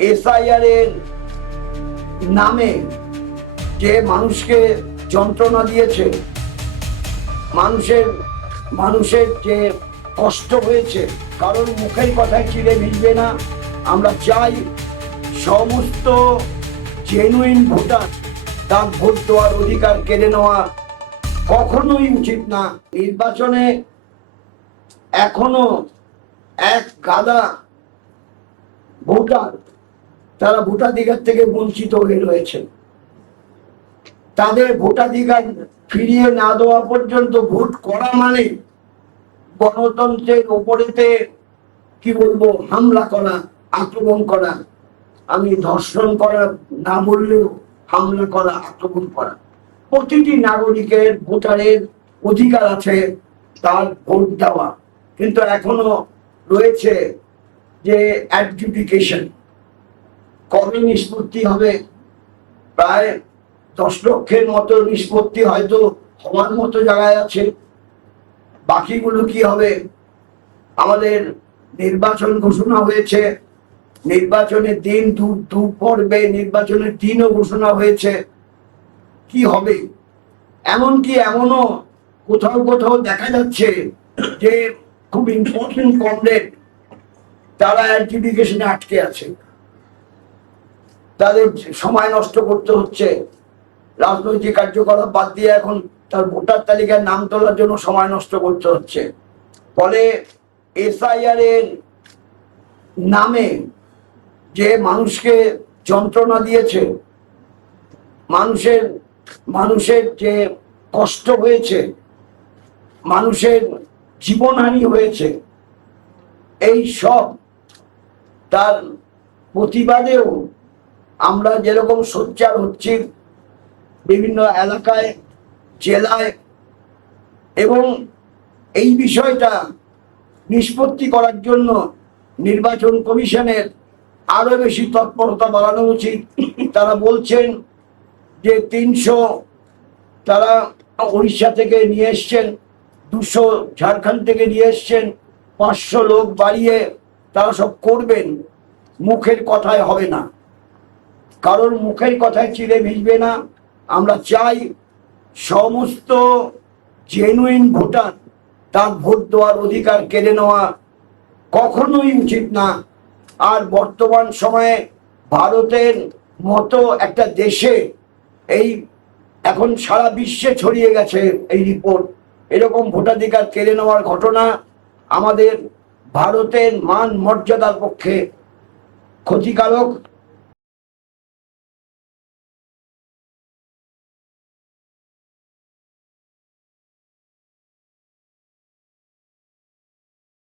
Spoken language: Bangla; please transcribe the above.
এসআইআর এর নামে যে মানুষকে যন্ত্রণা দিয়েছে, মানুষের যে কষ্ট হয়েছে, কারণ মুখের কথায় চিড়ে ভিজবে না। আমরা চাই সমস্ত জেনুইন ভোটার তার ভোট দেওয়ার অধিকার কেড়ে নেওয়া কখনোই উচিত না। নির্বাচনে এখনো এক গাদা ভোটার তারা ভোটাধিকার থেকে বঞ্চিত হয়ে রয়েছে। তাদের ভোটাধিকার ফিরিয়ে না দেওয়া পর্যন্ত ভোট করা মানে গণতন্ত্রের ওপরেতে কি বলবো, হামলা করা, আক্রমণ করা। আমি ধর্ষণ করা না বললেও হামলা করা, আক্রমণ করা। প্রতিটি নাগরিকের ভোটারের অধিকার আছে তার ভোট দেওয়া, কিন্তু এখনো রয়েছে যে অ্যাডজুডিকেশন। কবে নিষ্পত্তি হবে? প্রায় 10 লক্ষের মতো নিষ্পত্তি হয়তো হওয়ার মতো জায়গায় আছে। বাকিগুলো কি হবে? আমাদের নির্বাচন ঘোষণা হয়েছে, নির্বাচনের দিন দু পর্বে নির্বাচনের দিনও ঘোষণা হয়েছে। কি হবে? এমনও কোথাও কোথাও দেখা যাচ্ছে যে খুব ইম্পর্টেন্ট কমরেড তারা অ্যাডজুডিকেশনে আটকে আছে, তাদের সময় নষ্ট করতে হচ্ছে। রাজনৈতিক কার্যকলাপ বাদ দিয়ে এখন তার ভোটার তালিকায় নাম তোলার জন্য সময় নষ্ট করতে হচ্ছে। ফলে এসআইআর এর নামে যে মানুষকে যন্ত্রণা দিয়েছে, মানুষের যে কষ্ট হয়েছে, মানুষের জীবনহানি হয়েছে, এই সব তার প্রতিবাদেও আমরা যেরকম সোচ্চার হচ্ছি বিভিন্ন এলাকায়, জেলায়, এবং এই বিষয়টা নিষ্পত্তি করার জন্য নির্বাচন কমিশনের আরো বেশি তৎপরতা বাড়ানো উচিত। তারা বলছেন যে 300 তারা উড়িষ্যা থেকে নিয়ে এসছেন, 200 ঝাড়খণ্ড থেকে নিয়ে এসছেন, 500 লোক বাড়িয়ে তারা সব করবেন। মুখের কথায় হবে না, কারণ মুখের কথায় চিড়ে ভিজবে না। আমরা চাই সমস্ত জেনুইন ভোটার তার ভোট দেওয়ার অধিকার কেড়ে নেওয়া কখনোই উচিত না। আর বর্তমান সময়ে ভারতের মতো একটা দেশে এই এখন সারা বিশ্বে ছড়িয়ে গেছে এই রিপোর্ট, এরকম ভোটাধিকার কেড়ে নেওয়ার ঘটনা আমাদের ভারতের মান মর্যাদার পক্ষে ক্ষতিকারক।